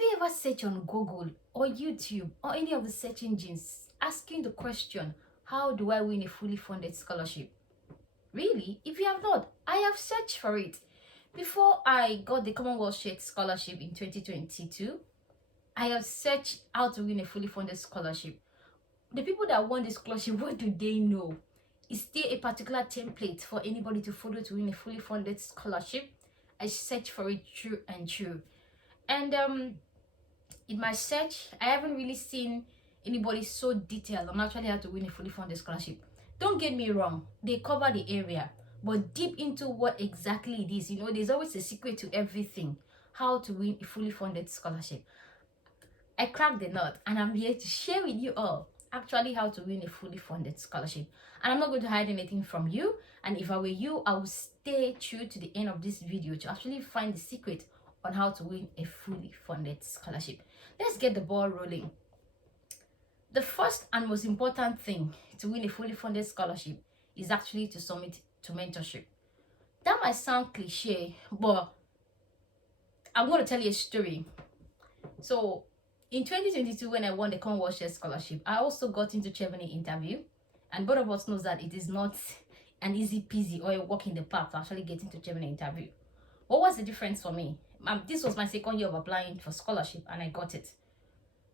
you ever searched on Google or YouTube or any of the search engines asking the question, how do I win a fully funded scholarship? Really? If you have not, I have searched for it. Before I got the Commonwealth Share Scholarship in 2022, I have searched how to win a fully funded scholarship. The people that won the scholarship, what do they know? Is there a particular template for anybody to follow to win a fully funded scholarship? I searched for it true and true. And in my search, I haven't really seen anybody so detailed on actually how to win a fully funded scholarship. Don't get me wrong, they cover the area, but deep into what exactly it is, there's always a secret to everything. How to win a fully funded scholarship. I cracked the nut and I'm here to share with you all actually how to win a fully funded scholarship. And I'm not going to hide anything from you. And if I were you, I would stay true to the end of this video to actually find the secret on how to win a fully funded scholarship. Let's get the ball rolling. The first and most important thing to win a fully funded scholarship is actually to submit to mentorship. That might sound cliche, but I'm going to tell you a story. So in 2022, when I won the Commonwealth Share Scholarship, I also got into Chevening interview, and both of us knows that it is not an easy peasy or a walk in the park to actually get into Chevening interview. What was the difference for me? This was my second year of applying for scholarship, and I got it.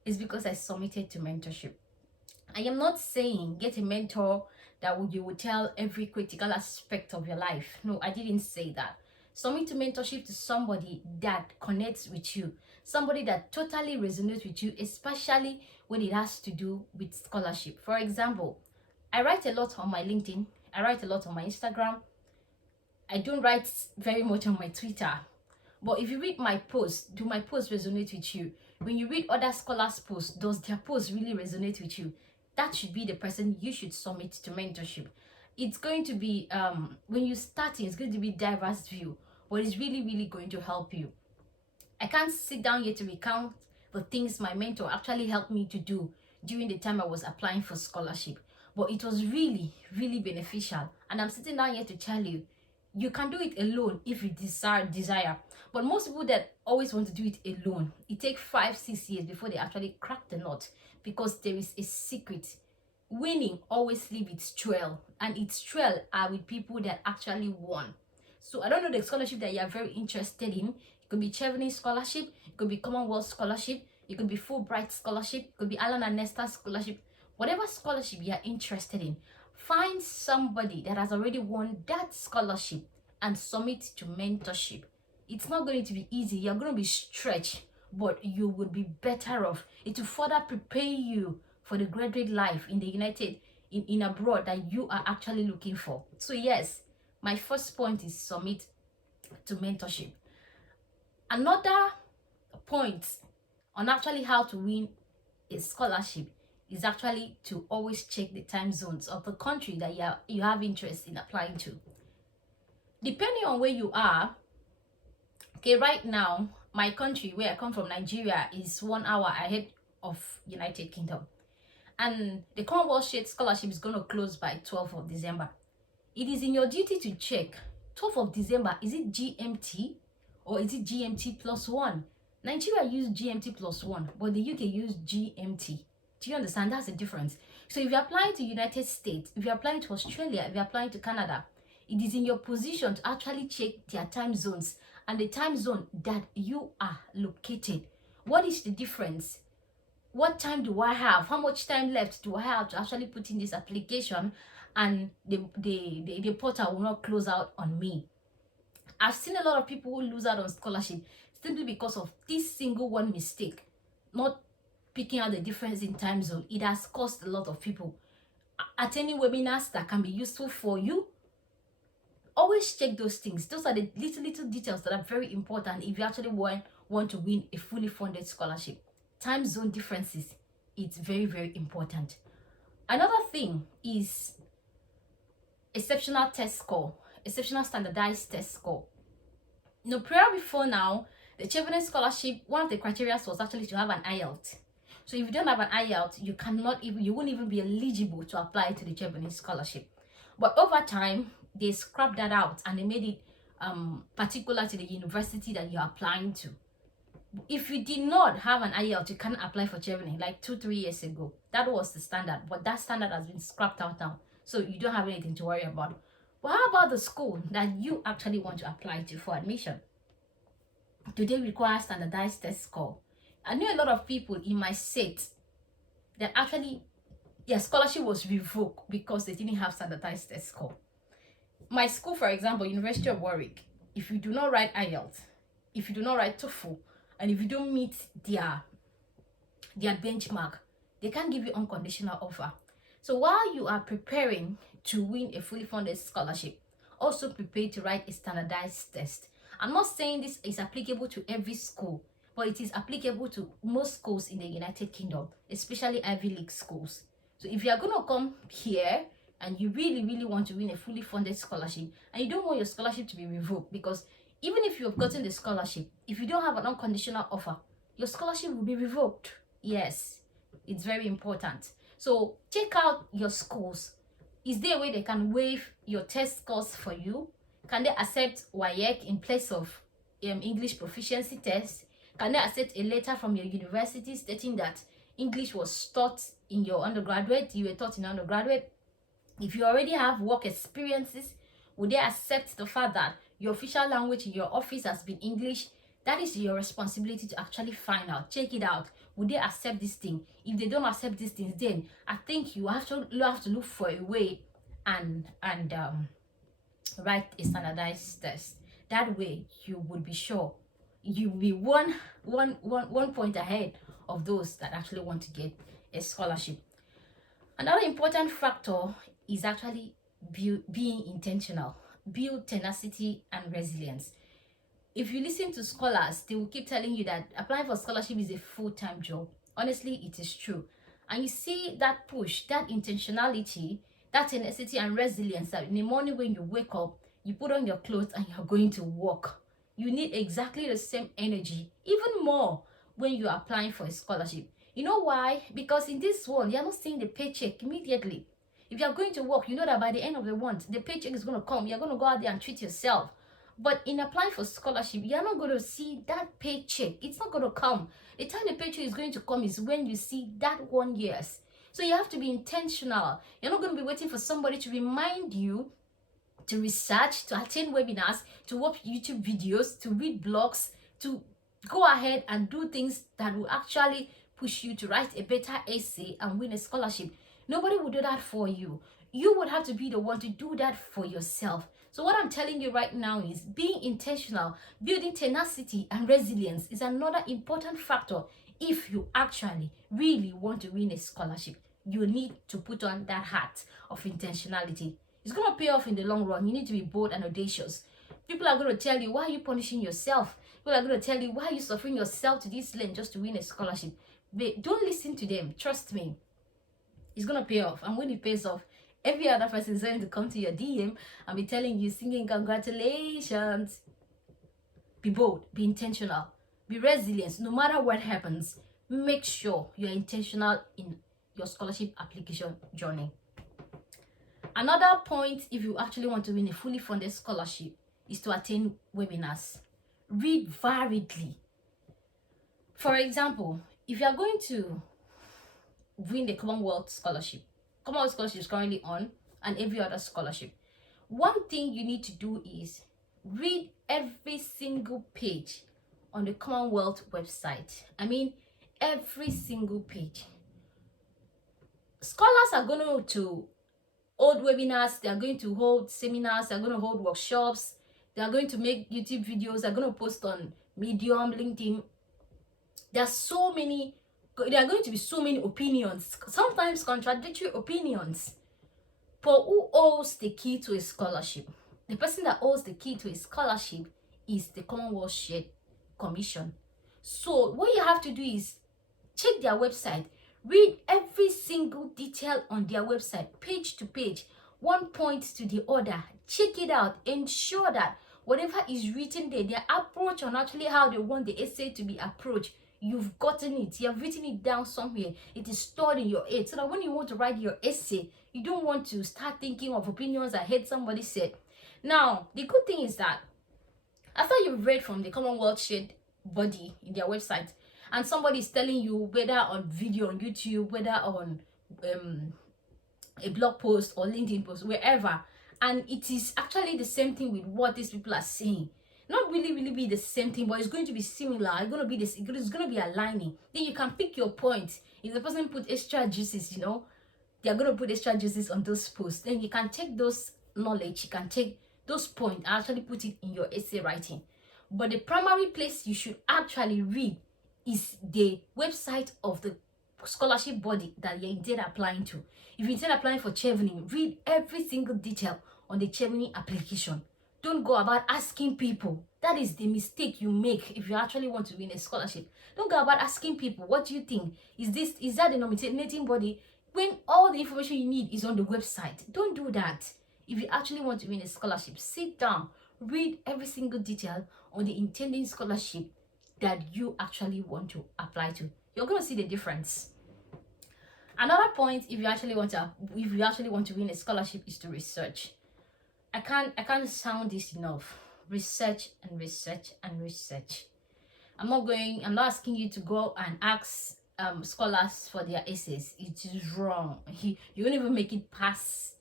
It's because I submitted to mentorship. I am not saying get a mentor that you would tell every critical aspect of your life. No, I didn't say that. Submit to mentorship to somebody that connects with you, somebody that totally resonates with you, especially when it has to do with scholarship. For example, I write a lot on my LinkedIn, I write a lot on my Instagram. I don't write very much on my Twitter. But if you read my posts, do my posts resonate with you? When you read other scholars' posts, does their posts really resonate with you? That should be the person you should submit to mentorship. It's going to be, when you're starting, it's going to be diverse view, but it's really, really going to help you. I can't sit down here to recount the things my mentor actually helped me to do during the time I was applying for scholarship. But it was really, really beneficial. And I'm sitting down here to tell you, you can do it alone if you desire. But most people that always want to do it alone, it takes 5-6 years before they actually crack the nut, because there is a secret. Winning always leaves its trail, and its trail are with people that actually won. So I don't know the scholarship that you are very interested in. It could be Chevening scholarship, it could be Commonwealth scholarship, it could be Fulbright scholarship, it could be Alan and Nesta scholarship. Whatever scholarship you are interested in, find somebody that has already won that scholarship and submit to mentorship. It's not going to be easy. You're going to be stretched, but you will be better off. It will further prepare you for the graduate life in the in abroad that you are actually looking for. So yes, my first point is submit to mentorship. Another point on actually how to win a scholarship is actually to always check the time zones of the country that you have interest in applying to. Depending on where you are, okay, right now, my country, where I come from, Nigeria, is 1 hour ahead of United Kingdom. And the Commonwealth Share Scholarship is going to close by 12th of December. It is in your duty to check, 12th of December, is it GMT or is it GMT plus 1? Nigeria use GMT plus 1, but the UK use GMT. Do you understand? That's the difference. So if you're applying to United States, if you're applying to Australia, if you're applying to Canada, it is in your position to actually check their time zones and the time zone that you are located. What is the difference? What time do I have? How much time left do I have to actually put in this application, and the portal will not close out on me? I've seen a lot of people who lose out on scholarship simply because of this single one mistake, not picking out the difference in time zone. It has cost a lot of people. Attending webinars that can be useful for you, always check those things. Those are the little details that are very important if you actually want to win a fully funded scholarship. Time zone differences, it's very, very important. Another thing is exceptional test score, exceptional standardized test score. Prior before now, the Chevening scholarship, one of the criteria was actually to have an IELTS. So if you don't have an IELTS, you won't even be eligible to apply to the Chevening scholarship. But over time, they scrapped that out and they made it particular to the university that you're applying to. If you did not have an IELTS, you can't apply for Germany like 2-3 years ago. That was the standard, but that standard has been scrapped out now. So you don't have anything to worry about. But how about the school that you actually want to apply to for admission? Do they require standardized test score? I know a lot of people in my state that actually their scholarship was revoked because they didn't have standardized test score. My school, for example, University of Warwick, if you do not write IELTS, if you do not write TOEFL, and if you don't meet their benchmark, they can't give you unconditional offer. So while you are preparing to win a fully funded scholarship, also prepare to write a standardized test. I'm not saying this is applicable to every school, but it is applicable to most schools in the United Kingdom, especially Ivy League schools. So if you are going to come here and you really want to win a fully funded scholarship, and you don't want your scholarship to be revoked, because even if you have gotten the scholarship, if you don't have an unconditional offer, your scholarship will be revoked. Yes, it's very important. So check out your schools. Is there a way they can waive your test scores for you? Can they accept WAEC in place of English proficiency test? Can they accept a letter from your university stating that English was taught in your undergraduate, you were taught in undergraduate? If you already have work experiences, would they accept the fact that your official language in your office has been English? That is your responsibility to actually find out. Check it out. Would they accept this thing? If they don't accept these things, then I think you have to look for a way and write a standardized test. That way you would be sure you will be one point ahead of those that actually want to get a scholarship. Another important factor is actually being intentional. Build tenacity and resilience. If you listen to scholars, they will keep telling you that applying for scholarship is a full-time job. Honestly, it is true. And you see that push, that intentionality, that tenacity and resilience, that in the morning when you wake up, you put on your clothes and you're going to work. You need exactly the same energy, even more when you're applying for a scholarship. You know why? Because in this world, you're not seeing the paycheck immediately. If you're going to work, you know that by the end of the month, the paycheck is going to come. You're going to go out there and treat yourself. But in applying for scholarship, you're not going to see that paycheck. It's not going to come. The time the paycheck is going to come is when you see that 1 year. So you have to be intentional. You're not going to be waiting for somebody to remind you to research, to attend webinars, to watch YouTube videos, to read blogs, to go ahead and do things that will actually push you to write a better essay and win a scholarship. Nobody will do that for you. You would have to be the one to do that for yourself. So what I'm telling you right now is being intentional, building tenacity and resilience is another important factor if you actually really want to win a scholarship. You need to put on that hat of intentionality. It's going to pay off in the long run. You need to be bold and audacious. People are going to tell you, why are you punishing yourself? People are going to tell you, why are you suffering yourself to this length just to win a scholarship? But don't listen to them. Trust me. It's going to pay off. And when it pays off, every other person is going to come to your DM and be telling you, singing congratulations. Be bold. Be intentional. Be resilient. No matter what happens, make sure you're intentional in your scholarship application journey. Another point, if you actually want to win a fully funded scholarship, is to attend webinars. Read variedly. For example, if you are going to win the Commonwealth Scholarship is currently on, and every other scholarship, one thing you need to do is read every single page on the Commonwealth website. I mean, every single page. Scholars are going to hold webinars, they are going to hold seminars, they are going to hold workshops, they are going to make YouTube videos, they are going to post on Medium, LinkedIn. There are going to be so many opinions, sometimes contradictory opinions. But who holds the key to a scholarship? The person that holds the key to a scholarship is the Commonwealth Shared Commission. So what you have to do is check their website, read every single detail on their website, page to page, one point to the other. Check it out. Ensure that whatever is written there, their approach on actually how they want the essay to be approached, you've gotten it. You have written it down somewhere. It is stored in your head so that when you want to write your essay, you don't want to start thinking of opinions I heard somebody said. Now, the good thing is that after you've read from the Commonwealth Shared body in their website, and somebody is telling you, whether on video on YouTube, whether on a blog post or LinkedIn post, wherever, and it is actually the same thing with what these people are saying. Not really be the same thing, but it's going to be similar. It's going to be this, it's going to be aligning. Then you can pick your point. If the person put extra juices, they're going to put extra juices on those posts, then you can take those knowledge, you can take those points and actually put it in your essay writing. But the primary place you should actually read is the website of the scholarship body that you're indeed applying to. If you intend applying for Chevening, read every single detail on the Chevening application. Don't go about asking people. That is the mistake you make if you actually want to win a scholarship. Don't go about asking people, what do you think? Is that the nominating body? When all the information you need is on the website. Don't do that. If you actually want to win a scholarship, sit down, read every single detail on the intending scholarship that you actually want to apply to. You're going to see the difference. Another point, if you actually want to win a scholarship, is to research. I can't sound this enough. Research and research and research. I'm not asking you to go and ask scholars for their essays. It is wrong. You won't even make it past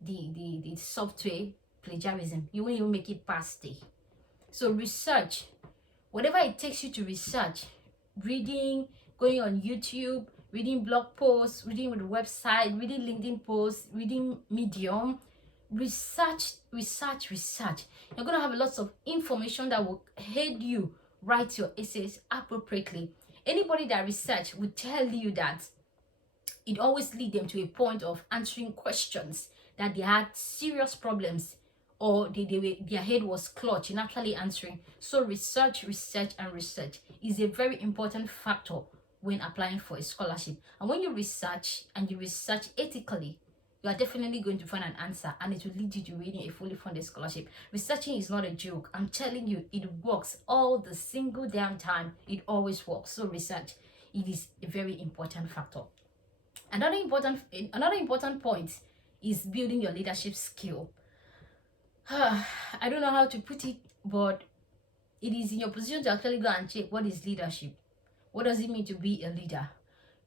the software plagiarism. You won't even make it past it. So research. Whatever it takes you to research, reading, going on YouTube, reading blog posts, reading with the website, reading LinkedIn posts, reading Medium. Research. You're going to have lots of information that will help you write your essays appropriately. Anybody that research will tell you that it always leads them to a point of answering questions that they had serious problems, or their head was clutched in actually answering. So research is a very important factor when applying for a scholarship. And when you research and you research ethically, you are definitely going to find an answer, and it will lead you to winning a fully funded scholarship. Researching is not a joke. I'm telling you, it works all the single damn time. It always works. So research, it is a very important factor. Another important point is building your leadership skill. I don't know how to put it, but it is in your position to actually go and check what is leadership. What does it mean to be a leader?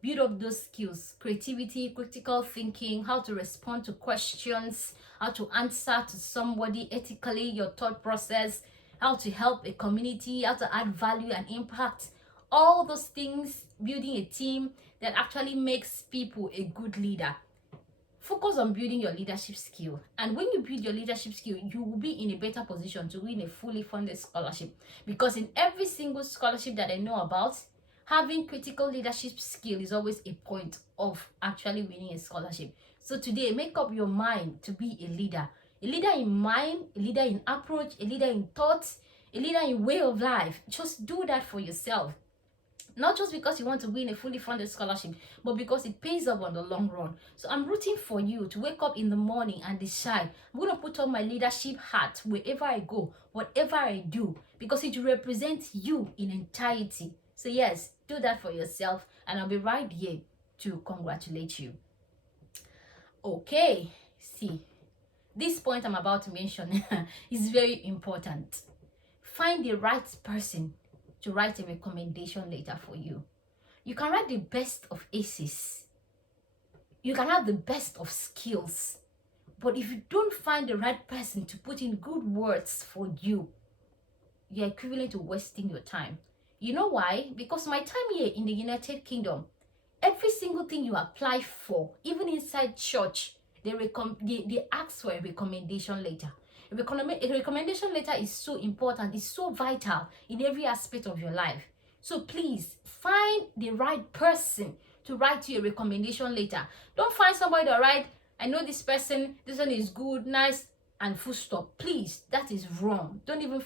Build up those skills: creativity, critical thinking, how to respond to questions, how to answer to somebody ethically, your thought process, how to help a community, how to add value and impact. All those things, building a team that actually makes people a good leader. Focus on building your leadership skill. And when you build your leadership skill, you will be in a better position to win a fully funded scholarship. Because in every single scholarship that I know about, having critical leadership skill is always a point of actually winning a scholarship. So today, make up your mind to be a leader. A leader in mind, a leader in approach, a leader in thoughts, a leader in way of life. Just do that for yourself. Not just because you want to win a fully funded scholarship, but because it pays off on the long run. So I'm rooting for you to wake up in the morning and decide, I'm going to put on my leadership hat wherever I go, whatever I do, because it represents you in entirety. So yes, do that for yourself, and I'll be right here to congratulate you. Okay, see, this point I'm about to mention is very important. Find the right person to write a recommendation letter for you. You can write the best of essays. You can have the best of skills. But if you don't find the right person to put in good words for you, you're equivalent to wasting your time. You know why? Because my time here in the United Kingdom, every single thing you apply for, even inside church, they ask for a recommendation letter. A recommendation letter is so important, it's so vital in every aspect of your life. So please, find the right person to write you a recommendation letter. Don't find somebody to write, I know this person is good, nice, and full stop. Please, that is wrong. Don't even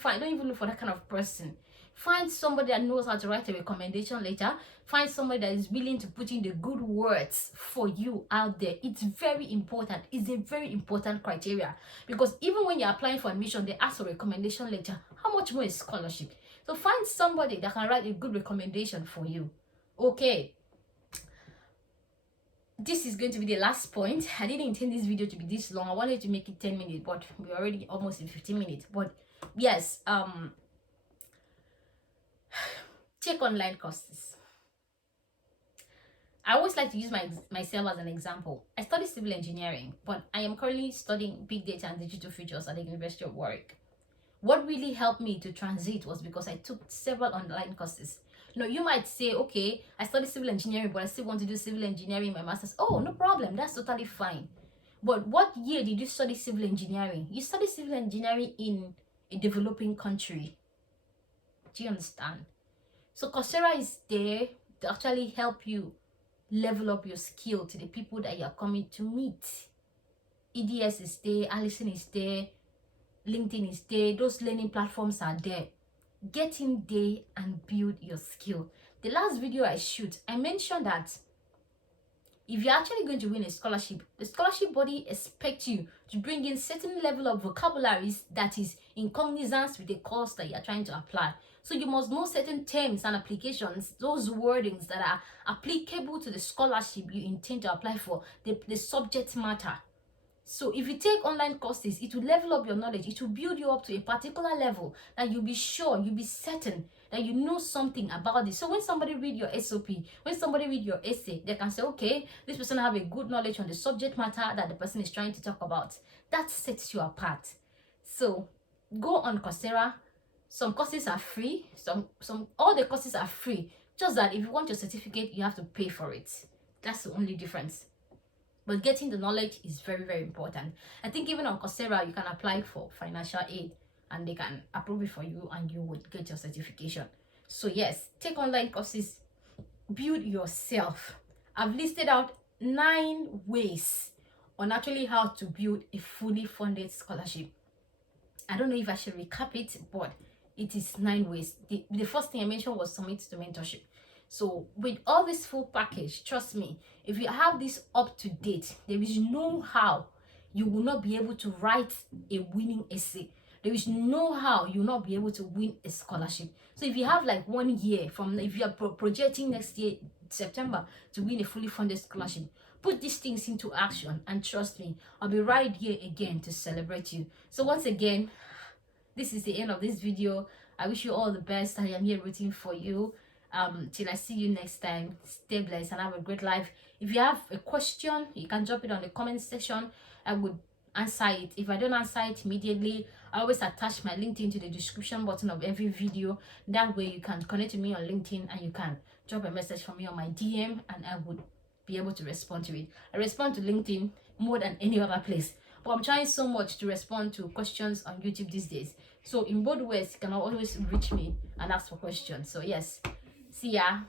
look for that kind of person. Find somebody that knows how to write a recommendation letter. Find somebody that is willing to put in the good words for you out there. It's very important. It's a very important criteria, because even when you're applying for admission, they ask for a recommendation letter. How much more is scholarship? So find somebody that can write a good recommendation for you. Okay. This is going to be the last point. I didn't intend this video to be this long. I wanted to make it 10 minutes, but we're already almost in 15 minutes. But yes, Take online courses. I always like to use myself as an example. I study civil engineering, but I am currently studying big data and digital futures at the University of Warwick. What really helped me to transit was because I took several online courses. You might say, okay, I study civil engineering, but I still want to do civil engineering in my master's. Oh, no problem. That's totally fine. But what year did you study civil engineering? You study civil engineering in a developing country. Do you understand? So Coursera is there to actually help you level up your skill to the people that you're coming to meet. EDS is there, Allison is there, LinkedIn is there, those learning platforms are there. Get in there and build your skill. The last video I shoot, I mentioned that if you're actually going to win a scholarship, the scholarship body expects you to bring in certain level of vocabularies that is in cognizance with the course that you're trying to apply. So you must know certain terms and applications, those wordings that are applicable to the scholarship you intend to apply for, the subject matter. So if you take online courses, it will level up your knowledge. It will build you up to a particular level that you'll be sure, you'll be certain that you know something about it. So when somebody read your SOP, when somebody read your essay, they can say, okay, this person have a good knowledge on the subject matter that the person is trying to talk about. That sets you apart. So go on Coursera. Some courses are free. All the courses are free. Just that if you want your certificate, you have to pay for it. That's the only difference. But getting the knowledge is very, very important. I think even on Coursera, you can apply for financial aid and they can approve it for you and you would get your certification. So yes, take online courses, build yourself. I've listed out 9 ways on actually how to build a fully funded scholarship. I don't know if I should recap it, but it is 9 ways. The first thing I mentioned was submit to mentorship. So with all this full package, trust me, if you have this up to date, there is no how you will not be able to write a winning essay. There is no how you will not be able to win a scholarship. So if you have like 1 year from, if you are projecting next year, September, to win a fully funded scholarship, put these things into action and trust me, I'll be right here again to celebrate you. So once again, this is the end of this video. I wish you all the best. I am here rooting for you. Till I see you next time, stay blessed and have a great life. If you have a question, you can drop it on the comment section. I would answer it. If I don't answer it immediately, I always attach my LinkedIn to the description button of every video. That way you can connect to me on LinkedIn and you can drop a message for me on my DM and I would be able to respond to it. I respond to LinkedIn more than any other place, but I'm trying so much to respond to questions on YouTube these days. So in both ways, you can always reach me and ask for questions. So yes, see ya.